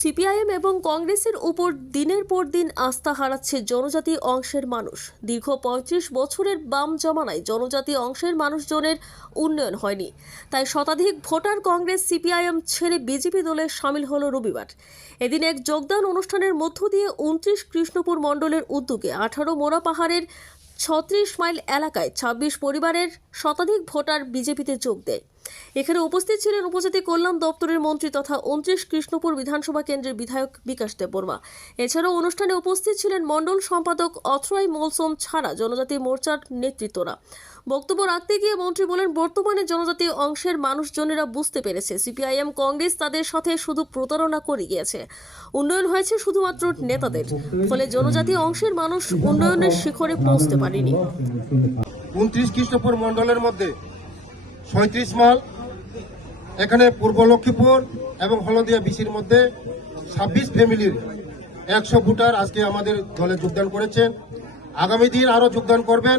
CPIM এবং কংগ্রেসের উপর দিনের পর দিন আস্থা হারাচ্ছে জনজাতি অংশের মানুষ। দীর্ঘ পঁয়ত্রিশ বছরের বাম জমানায় জনজাতি অংশের মানুষজনের উন্নয়ন হয়নি। তাই শতাধিক ভোটার কংগ্রেস সিপিআইএম ছেড়ে বিজেপি দলে সামিল হলো রবিবার। এদিন এক যোগদান অনুষ্ঠানের মধ্য দিয়ে উনত্রিশ কৃষ্ণপুর মণ্ডলের উদ্যোগে আঠারো মোড়া পাহাড়ের ছত্রিশ মাইল এলাকায় ছাব্বিশ পরিবারের শতাধিক ভোটার বিজেপিতে যোগ দেয়। এখানে উপস্থিত ছিলেন উপজাতি কল্যাণ দপ্তরের মন্ত্রী তথা উনত্রিশ কৃষ্ণপুর বিধানসভা কেন্দ্রের বিধায়ক বিকাশ দেববর্মা। এছাড়াও অনুষ্ঠানে উপস্থিত ছিলেন মণ্ডল সম্পাদক অথরাই মলসোম ছাড়া জনজাতি মোর্চার নেতৃত্বরা। বক্তব্য রাখতে গিয়ে মন্ত্রী বলেন, বর্তমানে জনজাতি অংশের মানুষজনেরা বুঝতে পেরেছে, সিপিআইএম কংগ্রেস তাদের সাথে শুধু প্রতারণা করে গিয়েছে। উন্নয়ন হয়েছে শুধুমাত্র নেতাদের, ফলে জনজাতি অংশের মানুষ উন্নয়নের শিখরে পৌঁছতে পারেনি। উনত্রিশ খ্রিস্টপুর মণ্ডলের মধ্যে সৈত্রিশ মাল, এখানে পূর্ব লক্ষ্মীপুর এবং হলদিয়া বিসির মধ্যে ছাব্বিশ ফ্যামিলির একশো ভোটার আজকে আমাদের দলে যোগদান করেছেন। আগামী দিন আরও যোগদান করবেন,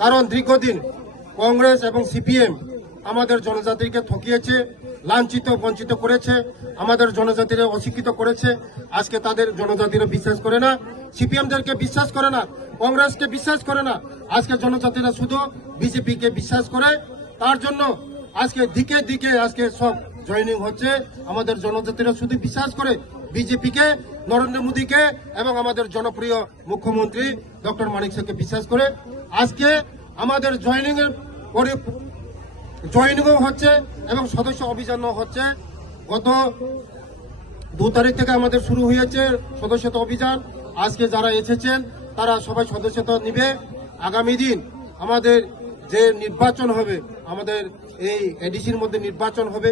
কারণ দীর্ঘদিন কংগ্রেস এবং সিপিএম আমাদের জনজাতিকে ঠকিয়েছে, লাঞ্ছিত, বঞ্চিত করেছে, আমাদের জনজাতিরা অশিক্ষিত করেছে। আজকে তাদের জনজাতিরা বিশ্বাস করে না, সিপিএমদেরকে বিশ্বাস করে না, কংগ্রেসকে বিশ্বাস করে না। আজকে জনজাতিরা শুধু বিজেপিকে বিশ্বাস করে তার জন্য আজকে দিকে দিকে আজকে সব জয়েনিং হচ্ছে। আমাদের জনজাতিরা শুধু বিশ্বাস করে বিজেপিকে, নরেন্দ্র মোদীকে এবং আমাদের জনপ্রিয় মুখ্যমন্ত্রী ডক্টর মানিক সাহকে বিশ্বাস করে আজকে আমাদের জয়েনিং এর জয়েনিংও হচ্ছে এবং সদস্য অভিযানও হচ্ছে। গত দু তারিখ থেকে আমাদের শুরু হয়েছে সদস্যতা অভিযান। আজকে যারা এসেছেন, তারা সবাই সদস্যতা নিবে। আগামী দিন আমাদের যে নির্বাচন হবে, আমাদের এই এডিসির মধ্যে নির্বাচন হবে,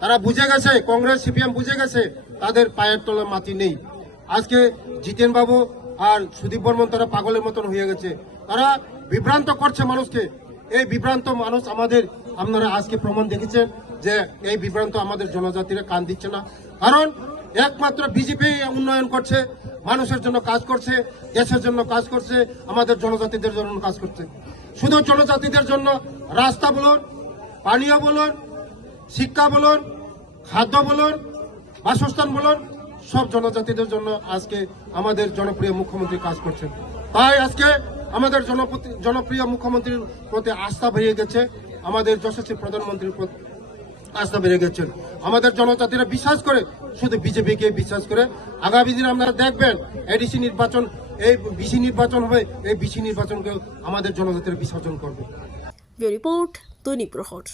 তারা বুঝে গেছে, কংগ্রেস, সিপিএম বুঝে গেছে, তাদের পায়ের তলায় মাটি নেই। আজকে জিতেন বাবু আর সুদীপ বর্মন তারা পাগলের মতন হয়ে গেছে। তারা বিভ্রান্ত করছে মানুষকে। এই বিভ্রান্ত মানুষ আমাদের, আপনারা আজকে প্রমাণ দেখেছেন যে এই বিভ্রান্ত আমাদের জনজাতিরা কান দিচ্ছে না। কারণ একমাত্র বিজেপি উন্নয়ন করছে, মানুষের জন্য কাজ করছে, দেশের জন্য কাজ করছে, আমাদের জনজাতিদের জন্য কাজ করছে। শুধু জনজাতিদের জন্য রাস্তা বলুন, পানীয় বলুন, শিক্ষা বলুন, খাদ্য বলুন, বাসস্থান বলুন, সব জনজাতিদের জন্য আজকে আমাদের জনপ্রিয় মুখ্যমন্ত্রী কাজ করছেন। তাই আজকে আমাদের জনপ্রিয় মুখ্যমন্ত্রীর প্রতি আস্থা বেড়ে গেছে, আমাদের যশস্বী প্রধানমন্ত্রীর প্রতি আস্থা বেড়ে গেছেন আমাদের জনজাতিরা বিশ্বাস করে, শুধু বিজেপিকে বিশ্বাস করে। আগামী দিন আপনারা দেখবেন, এডিসি নির্বাচন এই বিসি নির্বাচন হবে এই বিসি নির্বাচনকে আমাদের জনজাতির বিসর্জন করবে। রিপোর্ট দৈনিক প্রহর।